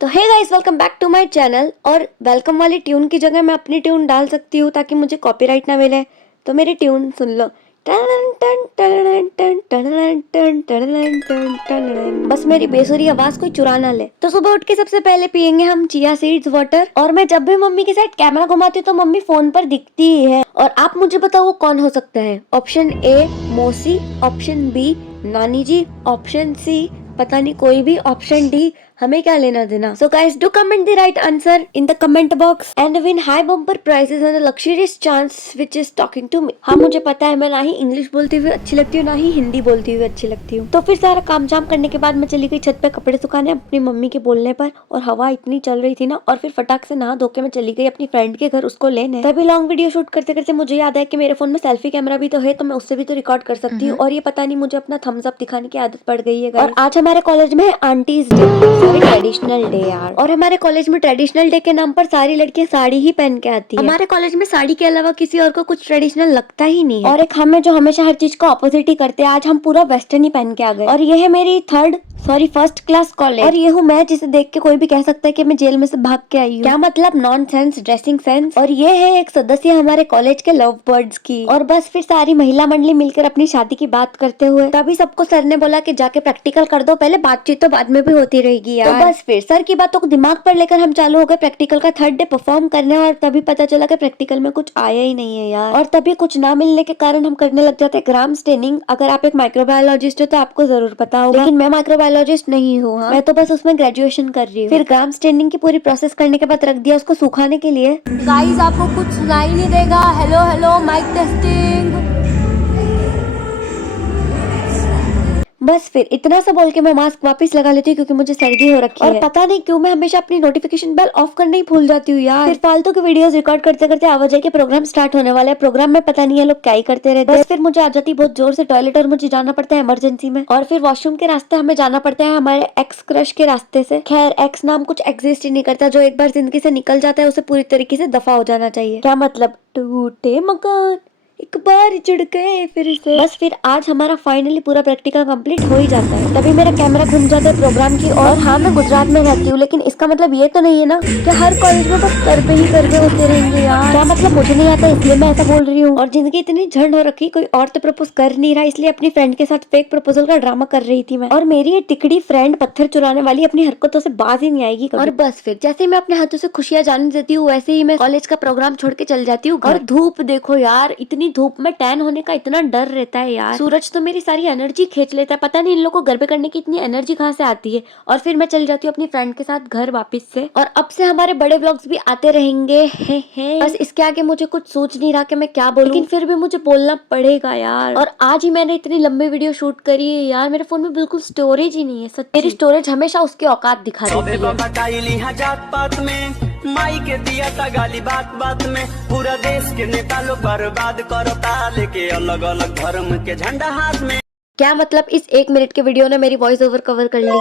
तो hey guys, welcome back to my channel. और welcome वाली ट्यून की जगह मैं अपनी ट्यून डाल सकती हूँ ताकि मुझे कॉपीराइट ना मिले। तो मेरी ट्यून सुन लो। टन टन टन टन टन टन टन टन टन। बस मेरी बेसुरी आवाज कोई चुरा ना ले। तो सुबह उठ के सबसे पहले पियेंगे हम चिया सीड्स वाटर। और मैं जब भी मम्मी के साथ कैमरा घुमाती हूँ तो मम्मी फोन पर दिखती ही है। और आप मुझे बताओ वो कौन हो सकता है। ऑप्शन ए मौसी, ऑप्शन बी नानी जी, ऑप्शन सी पता नहीं कोई भी, ऑप्शन डी हमें क्या लेना देना। So guys, do comment the right answer in the comment box and win high bumper prizes and a luxurious chance which is talking to me। हाँ, मुझे पता है मैं ना ही इंग्लिश बोलती हुई अच्छी लगती हूँ ना ही हिंदी बोलती हुई अच्छी लगती हूँ। तो फिर सारा काम जाम करने के बाद मैं चली गई छत पे कपड़े सुखाने अपनी मम्मी के बोलने पर। और हवा इतनी चल रही थी ना, और फिर फटाक से नहा धो के मैं चली गई अपनी फ्रेंड के घर उसको लेने। तभी लॉन्ग वीडियो शूट करते करते मुझे याद है कि मेरे फोन में सेल्फी कैमरा भी तो है, तो मैं उससे भी तो रिकॉर्ड कर सकती हूँ। और ये पता नहीं मुझे अपना थम्स अप दिखाने की आदत पड़ गई है। और आज हमारे कॉलेज में है aunties day, sorry traditional day यार। और हमारे कॉलेज में ट्रेडिशनल डे के नाम पर सारी लड़कियां साड़ी ही पहन के आती है। हमारे कॉलेज में साड़ी के अलावा किसी और को कुछ ट्रेडिशनल लगता ही नहीं है। और एक हमें जो हमेशा हर चीज को ऑपोजिट ही करते हैं, आज हम पूरा वेस्टर्न ही पहन के आ गए। और ये है मेरी फर्स्ट क्लास कॉलेज। और ये हूँ मैं जिसे देख के कोई भी कह सकता है कि मैं जेल में से भाग के आई हूँ। क्या मतलब नॉनसेंस ड्रेसिंग सेंस। और ये है एक सदस्य हमारे कॉलेज के लव बर्ड्स की। और बस फिर सारी महिला मंडली मिलकर अपनी शादी की बात करते हुए तभी सबको सर ने बोला कि जाके प्रैक्टिकल कर दो, पहले बातचीत तो बाद में भी होती रहेगी यार। तो बस फिर सर की बातों को दिमाग पर लेकर हम चालू हो गए प्रैक्टिकल का थर्ड डे परफॉर्म करने। और तभी पता चला कि प्रैक्टिकल में कुछ आया ही नहीं है यार। और तभी कुछ ना मिलने के कारण हम करने लग जाते ग्राम स्टेनिंग। अगर आप एक माइक्रोबायोलॉजिस्ट हो तो आपको जरूर पता होगा, लेकिन मैं माइक्रोबायोलॉजिस्ट नहीं हूँ। हाँ, मैं तो बस उसमें ग्रेजुएशन कर रही हूँ। फिर ग्राम स्टेनिंग की पूरी प्रोसेस करने के बाद रख दिया उसको सुखाने के लिए। गाइस, आपको कुछ सुनाई नहीं देगा। Hello hello, mic testing. बस फिर इतना सा बोल के मैं मास्क वापस लगा लेती हूँ क्योंकि मुझे सर्दी हो रखी है। और पता नहीं क्यों मैं हमेशा अपनी नोटिफिकेशन बेल ऑफ करना ही भूल जाती हूँ यार। फिर फालतू की वीडियोस रिकॉर्ड करते करते आवाजाही के प्रोग्राम स्टार्ट होने वाले हैं। प्रोग्राम में पता नहीं है लोग क्या ही करते रहते हैं। फिर मुझे आ जाती बहुत जोर से टॉयलेट और मुझे जाना पड़ता है इमरजेंसी में। और फिर वॉशरूम के रास्ते हमें जाना पड़ता है हमारे एक्स क्रश के रास्ते से। खैर एक्स नाम कुछ एग्जिस्ट ही नहीं करता, जो एक बार जिंदगी से निकल जाता है उसे पूरी तरीके से दफा हो जाना चाहिए। क्या मतलब टूटे मकान एक बार जुड़ गए फिर से। बस फिर आज हमारा फाइनली पूरा प्रैक्टिकल कंप्लीट हो ही जाता है। तभी मेरा कैमरा घूम जाता है प्रोग्राम की। और हाँ, मैं गुजरात में रहती हूँ, लेकिन इसका मतलब ये तो नहीं है ना कि हर कॉलेज में बस गरबे ही गरबे होते रहेंगे यार। क्या मतलब मुझे नहीं आता इसलिए मैं ऐसा बोल रही हूँ। और जिंदगी इतनी झंड हो रखी, कोई और तो प्रपोज कर नहीं रहा, इसलिए अपनी फ्रेंड के साथ फेक प्रपोजल का ड्रामा कर रही थी मैं। और मेरी ये टिकड़ी फ्रेंड पत्थर चुराने वाली अपनी हरकतों से बाज ही नहीं आएगी कभी। और बस फिर जैसे ही मैं अपने हाथों से खुशियां जाने देती हूँ वैसे ही मैं कॉलेज का प्रोग्राम छोड़ के चल जाती हूँ। और धूप देखो यार, इतनी धूप में टैन होने का इतना डर रहता है यार। सूरज तो मेरी सारी एनर्जी खींच लेता है, पता नहीं इन लोगों को गरबे करने की इतनी एनर्जी कहाँ से आती है। और फिर मैं चल जाती हूँ अपनी फ्रेंड के साथ घर वापस से। और अब से हमारे बड़े व्लॉग्स भी आते रहेंगे। बस इसके आगे मुझे कुछ सोच नहीं रहा कि मैं क्या बोलूं, लेकिन फिर भी मुझे बोलना पड़ेगा यार। और आज ही मैंने इतनी लंबी वीडियो शूट करी है यार, मेरे फोन में बिल्कुल स्टोरेज ही नहीं है। सच मेरी स्टोरेज हमेशा उसकी औकात दिखा देती है। माई के दिया था गाली बात बात में, पूरा देश के नेता लोग बर्बाद करता, लेके अलग अलग धर्म के झंडा हाथ में। क्या मतलब इस 1 मिनट के वीडियो ने मेरी वॉइस ओवर कवर कर ली।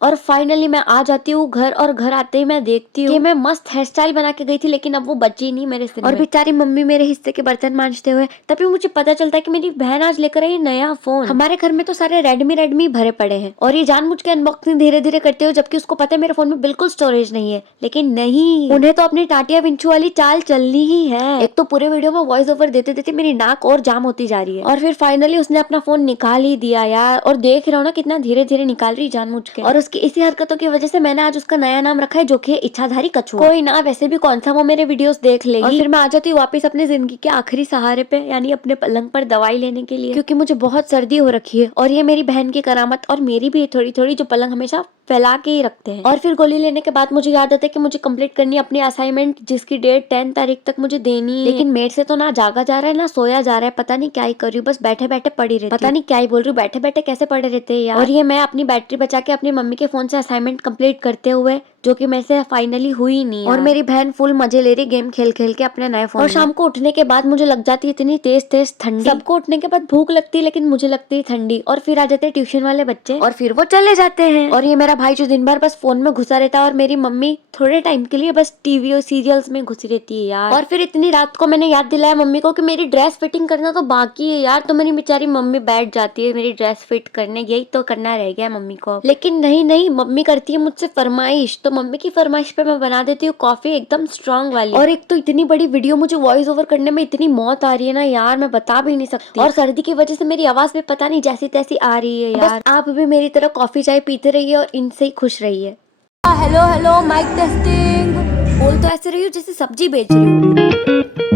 और फाइनली मैं आ जाती हूँ घर। और घर आते ही मैं देखती हूँ कि मैं मस्त हेयर स्टाइल बना के गई थी, लेकिन अब वो बची नहीं मेरे सिर में। और बेचारी मम्मी मेरे हिस्से के बर्तन मांजते हुए। तभी मुझे पता चलता है कि मेरी बहन आज लेकर आई नया फोन। हमारे घर में तो सारे रेडमी भरे पड़े हैं और ये जानबूझ के अनबॉक्सिंग धीरे धीरे करते हो, जबकि उसको पता है मेरे फोन में बिल्कुल स्टोरेज नहीं है। लेकिन नहीं, उन्हें तो अपनी टाटिया विंचू वाली चाल चलनी ही है। एक तो पूरे वीडियो में वॉइस ओवर देते देते मेरी नाक और जाम होती जा रही है। और फिर फाइनली उसने अपना फोन निकाल ही दिया यार। और देख रहा हूँ ना कितना धीरे धीरे निकाल रही जानबूझ के। और उसकी इसी हरकतों की वजह से मैंने आज उसका नया नाम रखा है, जो कि इच्छाधारी कछुआ। कोई ना, वैसे भी कौन सा वो मेरे वीडियोस देख लेगी। और फिर मैं आ जाती हूँ वापस अपनी जिंदगी के आखिरी सहारे पे, यानी अपने पलंग पर दवाई लेने के लिए, क्योंकि मुझे बहुत सर्दी हो रखी है। और ये मेरी बहन की करामत और मेरी भी थोड़ी थोड़ी, जो पलंग हमेशा फैला के ही रखते हैं। और फिर गोली लेने के बाद मुझे याद आता है कि मुझे कंप्लीट करनी है अपनी असाइनमेंट, जिसकी डेट 10 तारीख तक मुझे देनी है। लेकिन मेरे से तो ना जागा जा रहा है ना सोया जा रहा है, पता नहीं क्या ही कर रही हूँ, बस बैठे बैठे पड़ी रहती, पता नहीं क्या ही बोल रही हूँ, बैठे बैठे कैसे पड़े रहते हैं यार। और ये मैं अपनी बैटरी बचा के अपनी मम्मी के फोन से असाइनमेंट कंप्लीट करते हुए, जो कि मेरे से फाइनली हुई नहीं। और मेरी बहन फुल मजे ले रही गेम खेल खेल के अपने नए फोन। और शाम को उठने के बाद मुझे लग जाती है इतनी तेज तेज ठंडी। सबको उठने के बाद भूख लगती है लेकिन मुझे लगती है ठंडी। और फिर आ जाते हैं ट्यूशन वाले बच्चे और फिर वो चले जाते हैं। और ये मेरा भाई जो दिन भर बस फोन में घुसा रहता है और मेरी मम्मी थोड़े टाइम के लिए बस टीवी और सीरियल्स में घुसी रहती है यार। और फिर इतनी रात को मैंने याद दिलाया मम्मी को कि मेरी ड्रेस फिटिंग करना तो बाकी है यार, तो मेरी बेचारी मम्मी बैठ जाती है मेरी ड्रेस फिट करने। यही तो करना रह गया मम्मी को। लेकिन नहीं मम्मी करती है मुझसे फरमाइश, तो मम्मी की फरमाइश पे मैं बना देती हूँ कॉफी एकदम स्ट्रॉन्ग वाली। और एक तो इतनी बड़ी वीडियो मुझे वॉइस ओवर करने में इतनी मौत आ रही है ना यार, मैं बता भी नहीं सकती। और सर्दी की वजह से मेरी आवाज भी पता नहीं जैसी तैसी आ रही है यार। आप भी मेरी तरह कॉफी चाय पीते रहिए और इनसे ही खुश रहिए। Hello hello mic testing. बोल तो ऐसे रही हो जैसे सब्जी बेच रही हूँ।